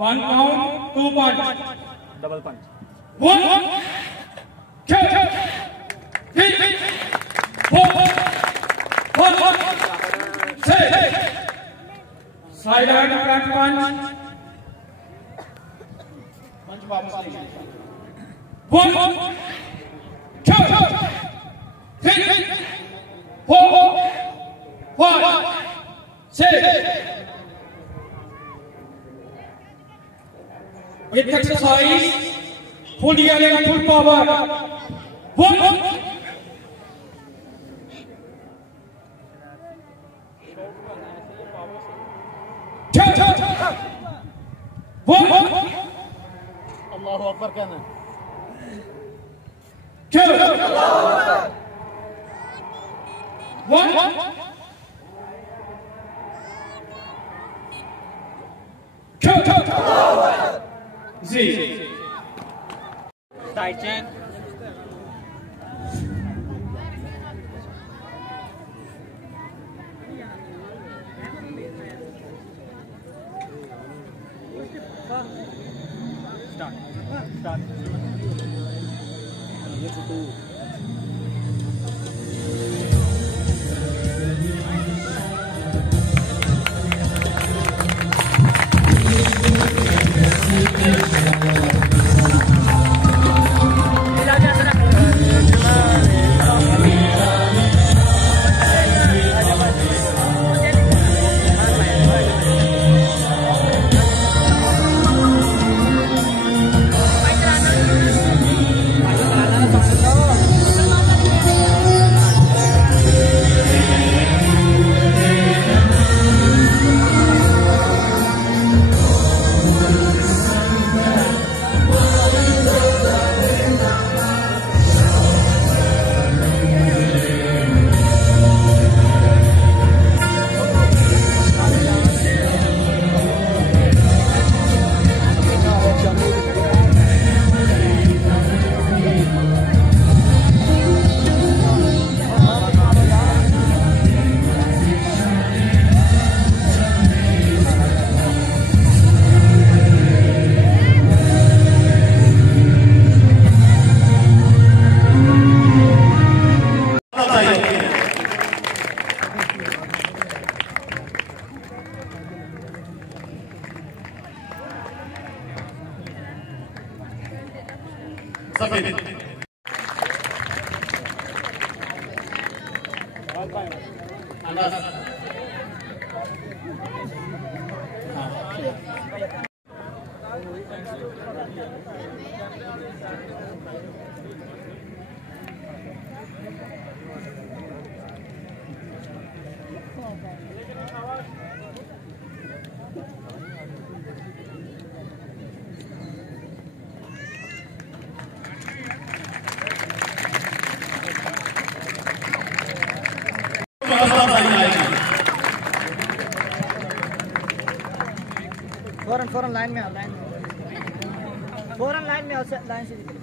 One count, 2 punch. Double punch. 1, 2, 3, 4, 5, 6. Side hand front punch. Punch वापस नहीं. 1, 2, 3, 4, 5, 6. With exercise, full yelling, full power. 1, 2, 1. Allahu Akbar कहना. 2, 1. Z. Side chain. Start. फौरन line में आओ, फौरन line में आओ, लाइन से निकलो.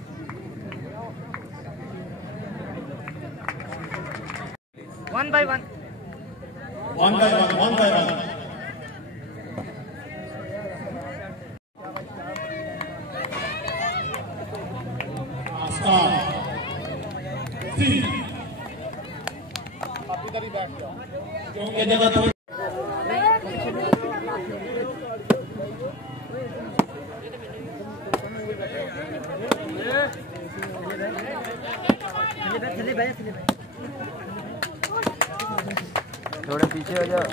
One by one. Start. See. आप इधर ही बैठ जाओ. क्योंकि जगह थोड़ी थोड़ा पीछे हो जाओ.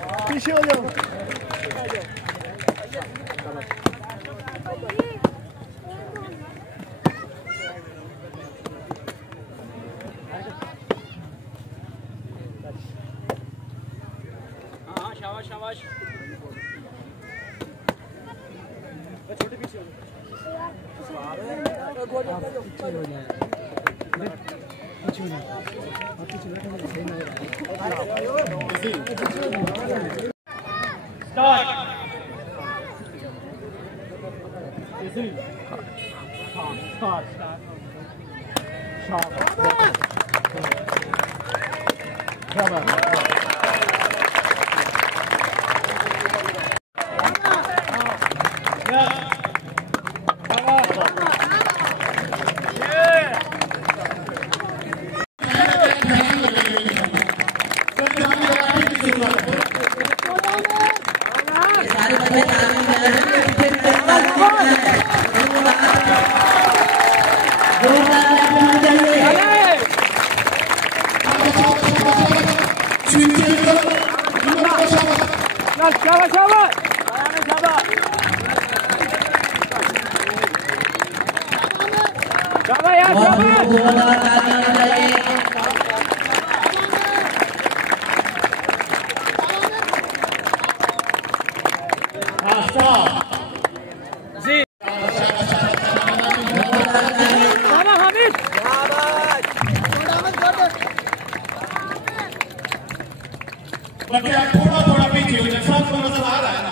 हाँ, शाबाश. छोटे पीछे हो थोड़ा पीछे हो जाए, सबको नजर आ रहा है ना,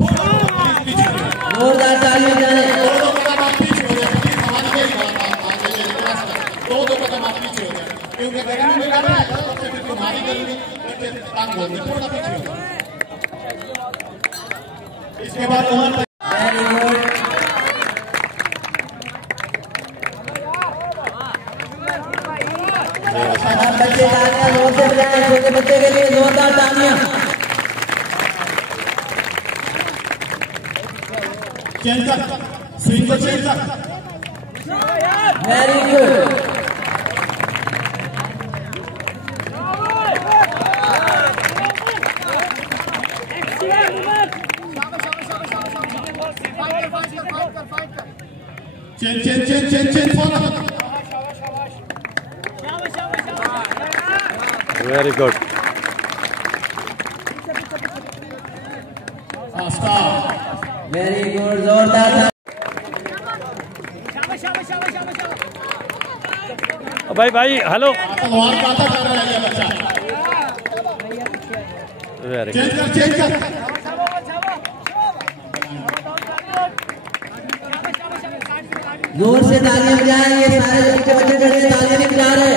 थोड़ा पीछे हो जाए, जोरदार तालियां बजाएं। दो कदम आप पीछे हो जाए, हमारी गई दो कदम आप पीछे हो जाए, क्योंकि गर्मी में लग रहा है तो फिर तुम्हारी गर्मी काम होगी, थोड़ा पीछे हो जाए। इसके बाद वेरी गुड। बच्चे तालियां जोर से बजाएं, छोटे बच्चे के लिए जोरदार तालियां। चेंज कर, स्विंग को चेंज कर। Very good. Change change change change change follow. Very good. Very good, जोरदार। भाई भाई हेलो। तलवार काटा कर रहा है ये बच्चा। Very change good. कर, चेंज कर। जोर से तालियां बजाएं, ये सारे छोटे बच्चे खड़े हैं, तालियां नहीं बजा रहे।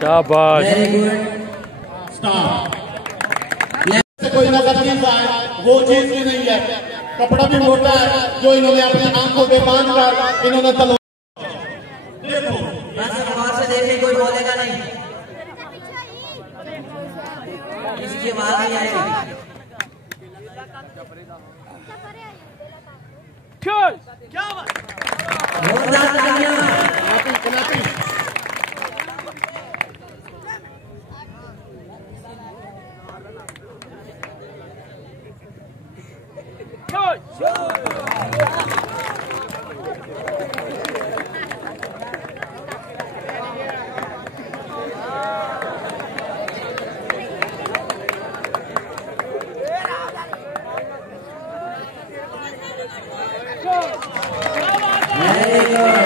शाबाश। Very good. स्टार्ट। कोई नजर नहीं आए, वो चीज भी नहीं है, कपड़ा भी मोटा है जो इन्होंने अपने आंखों पे बांध कर इन्होंने तलवार। देखो बस गौर से देखिए, कोई बोलेगा नहीं, किसी की आवाज नहीं आएगी। जोरदार तालियां। Very good.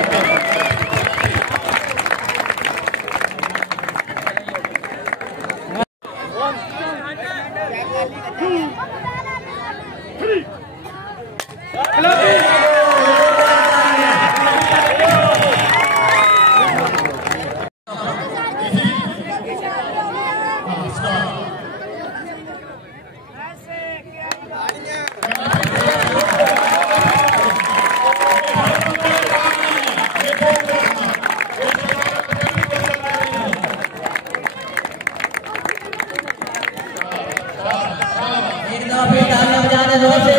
तालियां बजाने जोर से।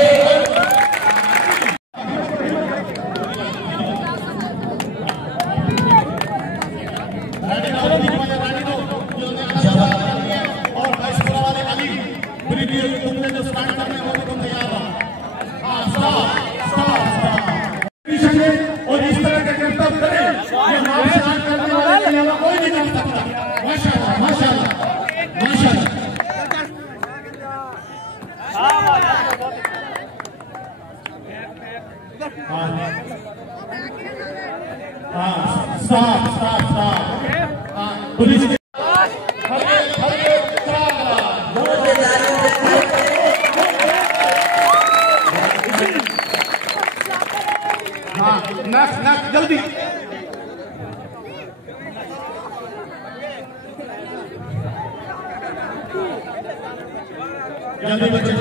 तुमने जो स्टार्ट करने वो तुम तैयार हो। और इस तरह के कर्तव्य करें, ये मार्शल करने वाले के अलावा कोई नहीं कर सकता। माशाल्लाह माशाल्लाह माशाल्लाह। Stop stop stop. पुलिस हाँ नेक्स्ट नेक्स्ट जल्दी जल्दी बच्चे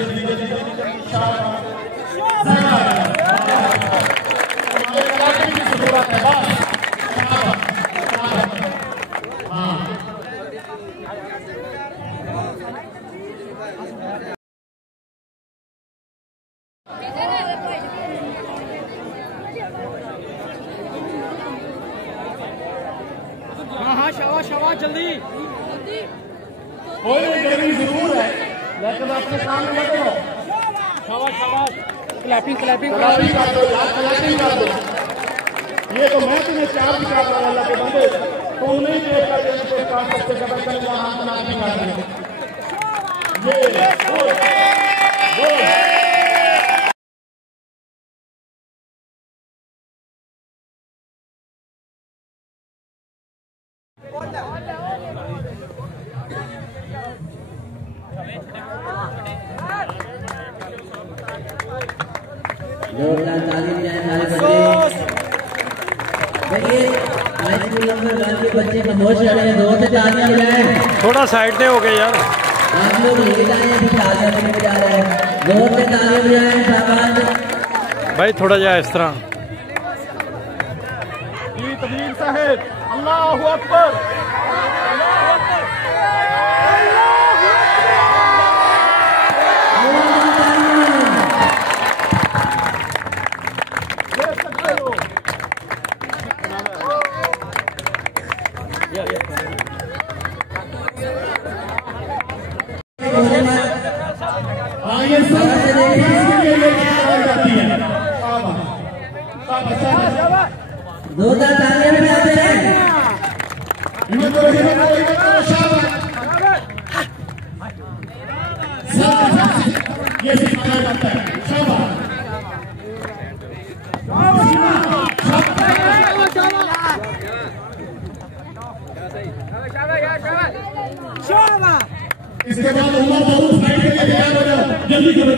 हाँ शाबाश शाबाश जल्दी कोई जल्दी जरूर है लेकिन अपने काम में लगे रहो। शाबाश शाबाश क्लैपिंग क्लैपिंग क्लैपिंग कर दो यार, क्लैपिंग कर दो। ये तो मैं तुम्हें चार दिखा रहा हूं अल्लाह के बंदे, तुम नहीं देख कर इनको काम सबसे ज्यादा करेंगे हां क्लैपिंग कर देंगे। ये वो जोरदार ताली बजाएं सारे बच्चे। देखिए हाई स्कूल नंबर 1 के बच्चे खमोश रहे हैं, जोर से तालियां बजाएं। थोड़ा साइड पे हो गए यार। आप लोग लेके जाए अभी तालियां नहीं बजा रहे हैं, जोर से तालियां बजाएं। शाबाश भाई थोड़ा जा इस तरह। जी तबलीग साहब अल्लाहू अकबर जोरदार तालियां बजाते हैं। ये सिखाया जाता है। इसके बाद उमर जरूर फाइट के लिए तैयार हो जाओ, जल्दी करो।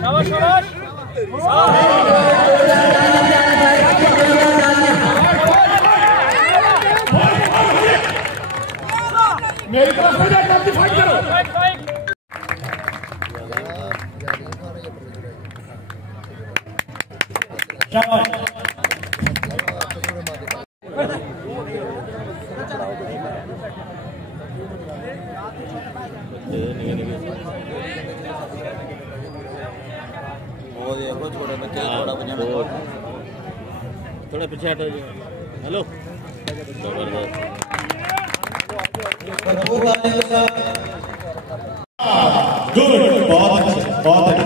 शाबाश शाबाश मेरी तरफ से जाकर फाइट करो। शाबाश थोड़ा पीछे हटो। हेलो गुड बहुत अच्छे बहुत अच्छे।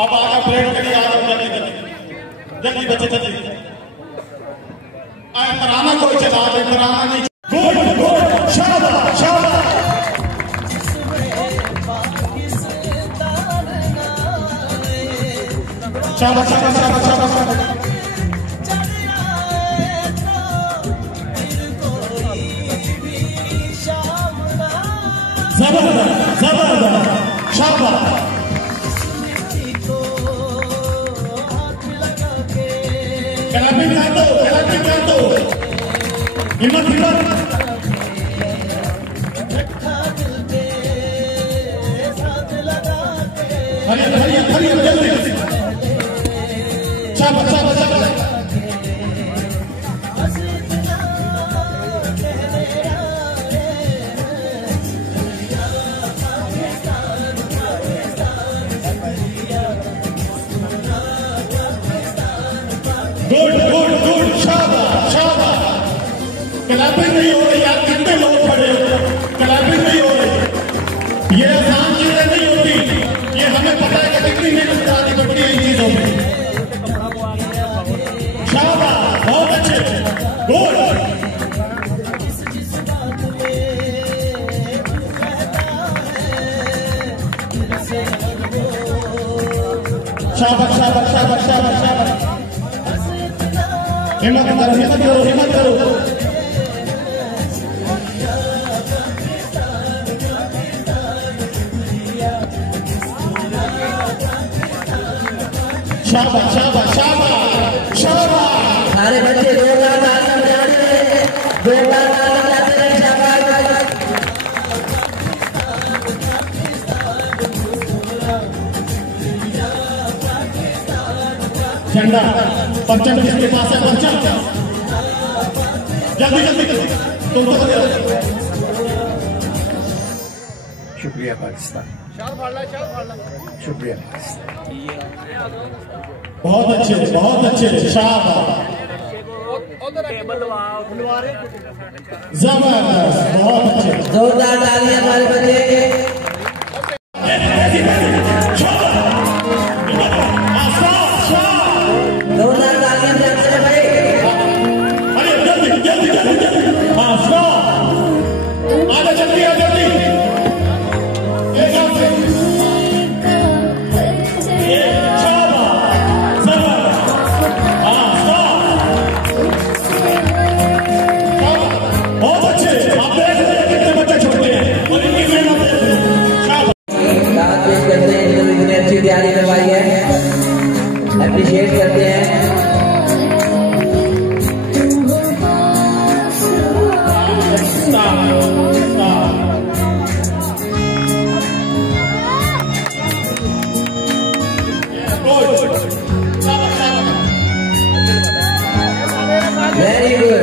अब आगे ब्रेक के लिए आ जाओ जल्दी जल्दी जल्दी बच्चे जल्दी। तराना कोई चला दे, तराना नहीं। गुड गुड शाबाश शाबाश शाबाश शाबाश शाबाश शाबाश जबरदस्त जबरदस्त शाबाश। क्लैपिंग कर दो, क्लैपिंग कर दो। हिम्मत हिम्मत हरियर हरियर हरियर जल्दी शाबाश शाबाश शाबाश। गुड गुड गुड शाबाश शाबाश। क्लैपिंग नहीं हो रही यार, कितने लोग खड़े हो, क्लैपिंग नहीं हो रही। ये आसान चीजें नहीं होती, ये हमें पता है कि कितनी मेहनत करनी पड़ती है इन चीजों में। शाबाश बहुत अच्छे गुड शाबाश शाबाश शाबाश शाबाश शाबाश। हिम्मत करो हिम्मत करो हिम्मत करो। शाबाश शाबाश शाबाश शाबाश। सारे बच्चे जोरदार तालियां बजाते रहे, जोरदार तालियां बजाते रहे। शाबाश। झंडा पंचम किसके पास है? पंचम जल्दी जल्दी तुम तो शुक्रिया पाकिस्तान, शुक्रिया पाकिस्तान। बहुत अच्छे शाबाश जबरदस्त बहुत अच्छे। जोरदार तालियां हमारे बच्चे। जोरदार तालियां बजाते रहे भाई। अरे जल्दी जल्दी जल्दी जल्दी हाँ स्लो आगे जल्दी आ जल्दी एक हाथ से शाबाश जबरदस्त हाँ स्लो बहुत अच्छे। आप देख रहे हैं कितने बच्चे छोटे हैं और इनकी मेहनत है। दावत पेश करते हैं जिन्होंने अच्छी तैयारी करवाई है, अप्रिशिएट करते हैं। Very good.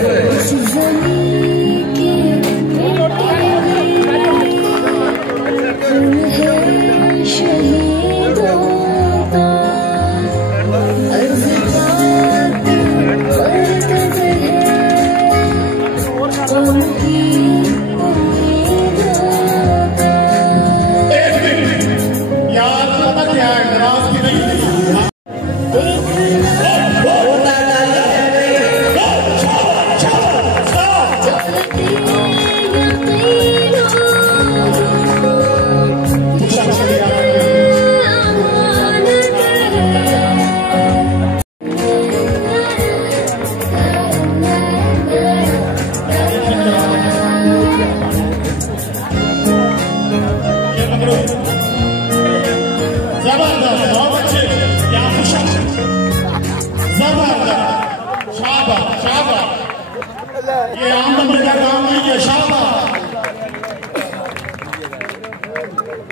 ये आम बंदे का काम नहीं है। शाबाश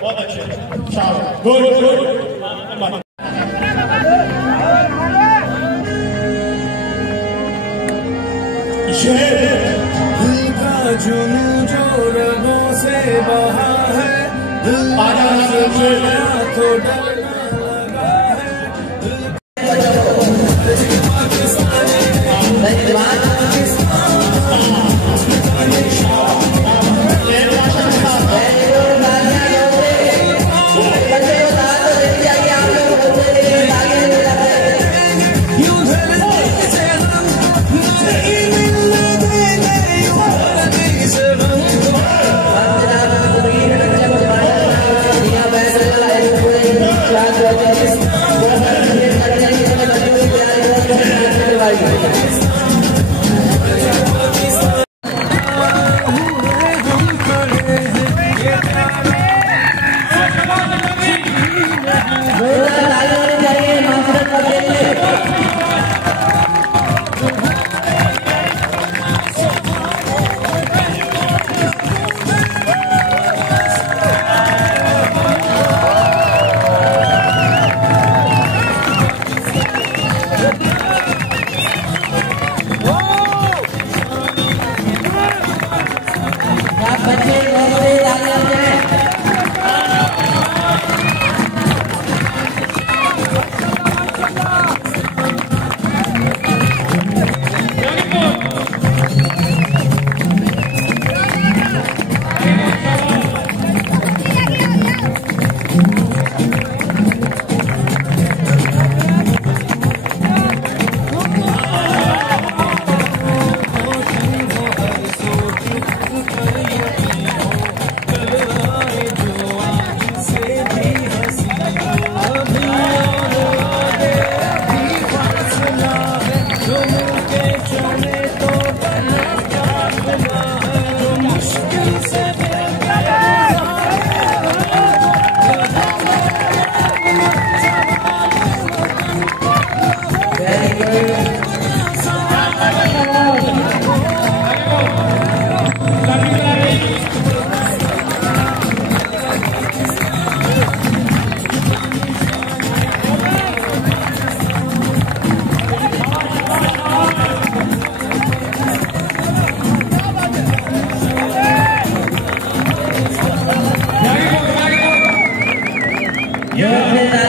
बहुत अच्छे शाबाश गुड गुड। दिल का जुनून जो रगों से बहा है, दिल तो डरना लगा है।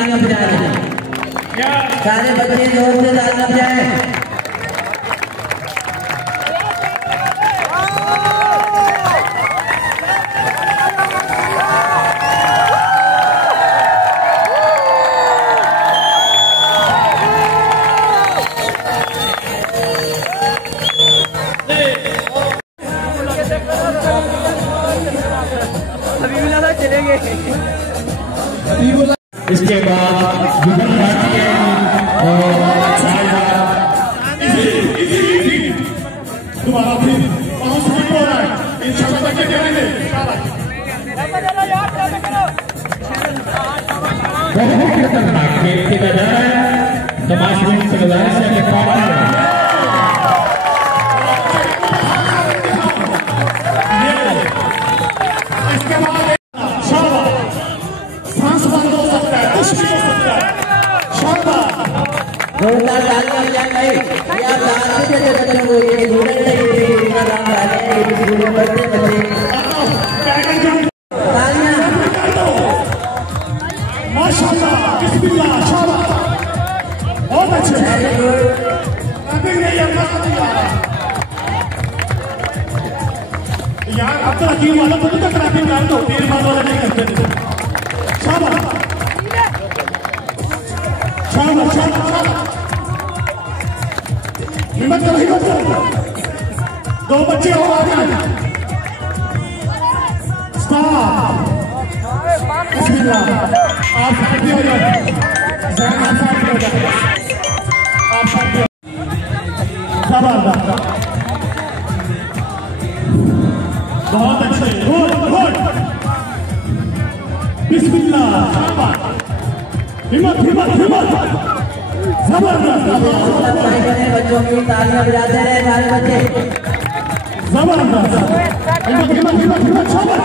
तालियां बजाएं, सारे बच्चे जोर से तालियां बजाएं। इसके बाद विभिन्न भारतीय दोबारा फिर 5 मिनट हो रहा है इंशाल्लाह बच्चे करेंगे। बहुत खतरनाक खेल खेला जा रहा है समाज में समुदाय से इसके बाद जोरदार तालियां बजाएं भाई। या साथ में बच्चों को ये स्टूडेंट है ये नाम है ये स्टूडेंट बच्चे तालियां माशाल्लाह बिस्मिल्लाह शाबाश बहुत अच्छे यार अब तो अजीब वाला तो क्रापिंग कर दो तेरे बाद वाला नहीं करते शाबाश शाबाश शाबाश हिम्मत करो हिम्मत करो 2 बच्चे और आ जाए स्टॉप बिस्मिल्लाह आप साइड पे हो जाए आप साइड पे हो जाए आप साइड पे जबरदस्त बहुत अच्छे गुड गुड बिस्मिल्लाह शाबाश हिम्मत हिम्मत हिम्मत जबरदस्त बच्चों की तालियां बजाते रहे सारे बच्चे जबरदस्त हिम्मत हिम्मत हिम्मत हिम्मत शाबाश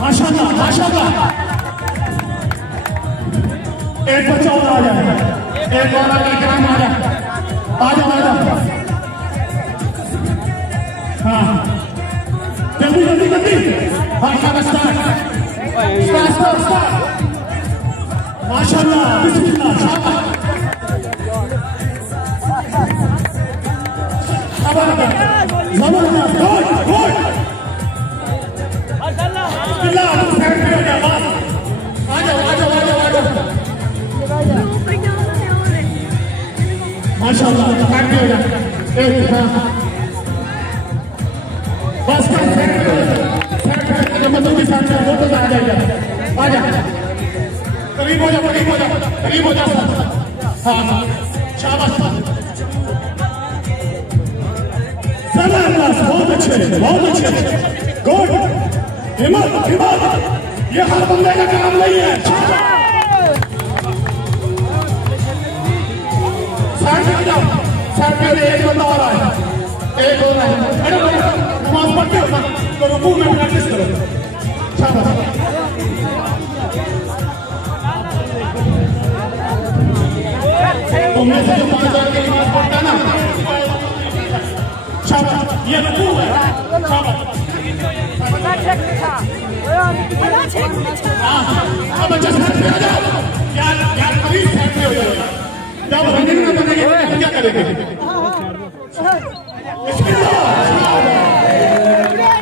माशाल्लाह माशाल्लाह एक बच्चा और आ जाए एक और आगे काम आ जाए आ जाओ हाँ जल्दी जल्दी जल्दी हाँ शाबाश स्टार्ट माशाल्लाह बिस्मिल्लाह शाबाश जबरदस्त गुड गुड बिस्मिल्लाह साइड पे हो जाए बस आ जाओ आ जाओ आ जाओ आ जाओ माशाल्लाह साइड पे हो जाए एक हाँ बस साइड पे मतलब की साइड पे वो तो आ जाएगा आ जा करीब हो जा हाँ शाबाश बहुत अच्छे गुड हिम्मत हिम्मत ये हर बंदे का काम नहीं है साइड पे एक बंदा आ रहा है एक हो रहा है नमाज पढ़ते हो तो रुकू में प्रैक्टिस करो शाबाश तुमने से जो 5,000 की नमाज पढ़ता ना शाबाश ये रुकू है शाबाश अब बच्चा साइड पे आ जाओ यार अभी साइड पे हो जाओ जब रनिंग में बनेंगे तो क्या करेंगे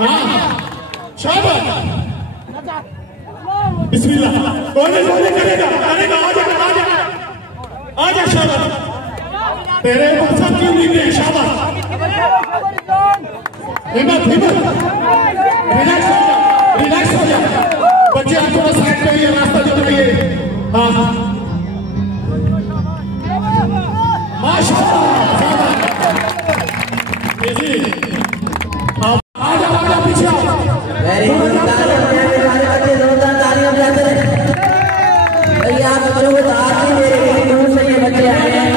हाँ शाबाश बिस्मिल्लाह गोले करेगा आ जा शाबाश तेरे पास क्यों निकले शाबाश हिम्मत रिलैक्स हो जा बच्चे आप थोड़ा साइड पे ये रास्ता जो है हाँ माशाल्लाह आ जा पीछे आओ वेरी गुड सारे बच्चे जोरदार तालियां बजाते रहे भैया आप बच्चों को साथ ही मेरे दूर से ये बच्चे आए हैं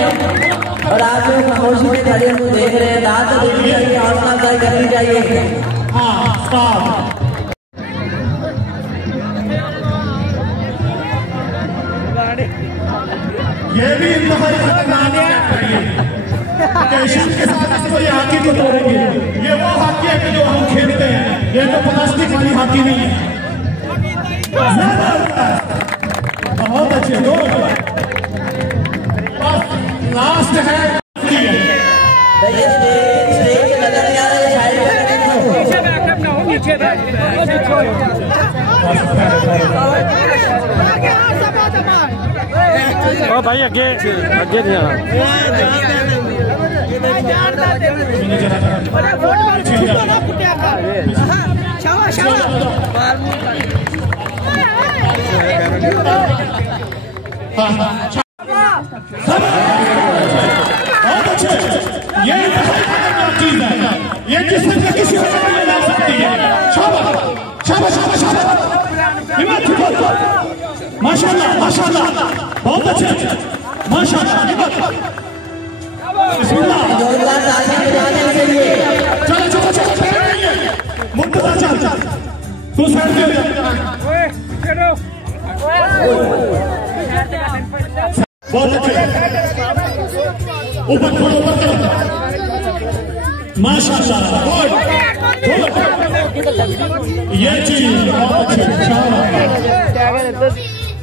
और आप लोग खामोशी में खड़े हुए देख रहे हैं दांत देखनी चाहिए हौसला अफजाई करनी चाहिए हाँ स्टॉप ये भी इंतहाई खतरनाक पेशेंट के साथ इसको ये हॉकी को तोड़ेंगे ये वो हॉकी है कि जो हम खेलते हैं ये तो प्लास्टिक वाली हॉकी नहीं है बहुत अच्छे दो लास्ट है ओ भाई आगे आगे नहीं जाना बहुत अच्छे ये चीज है ये जिसमें किसी को नहीं ला सकती है शाबाश शाबाश शाबाश हिम्मत माशाल्लाह माशाल्लाह बहुत अच्छे माशाल्लाह हिम्मत बिस्मिल्लाह चलो चलो चलो मुर्तजा चल तू साइड पे बहुत अच्छे ऊपर करो माशाल्लाह ये चीज बहुत अच्छी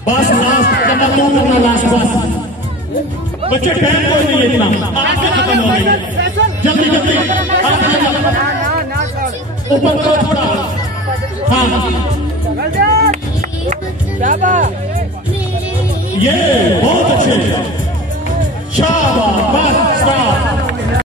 बस लास्ट करना लास्ट बस बच्चे टाइम कोई नहीं है इतना आगे खत्म हो गई जल्दी जल्दी ऊपर करो थोड़ा हाँ ये बहुत अच्छे शाबाश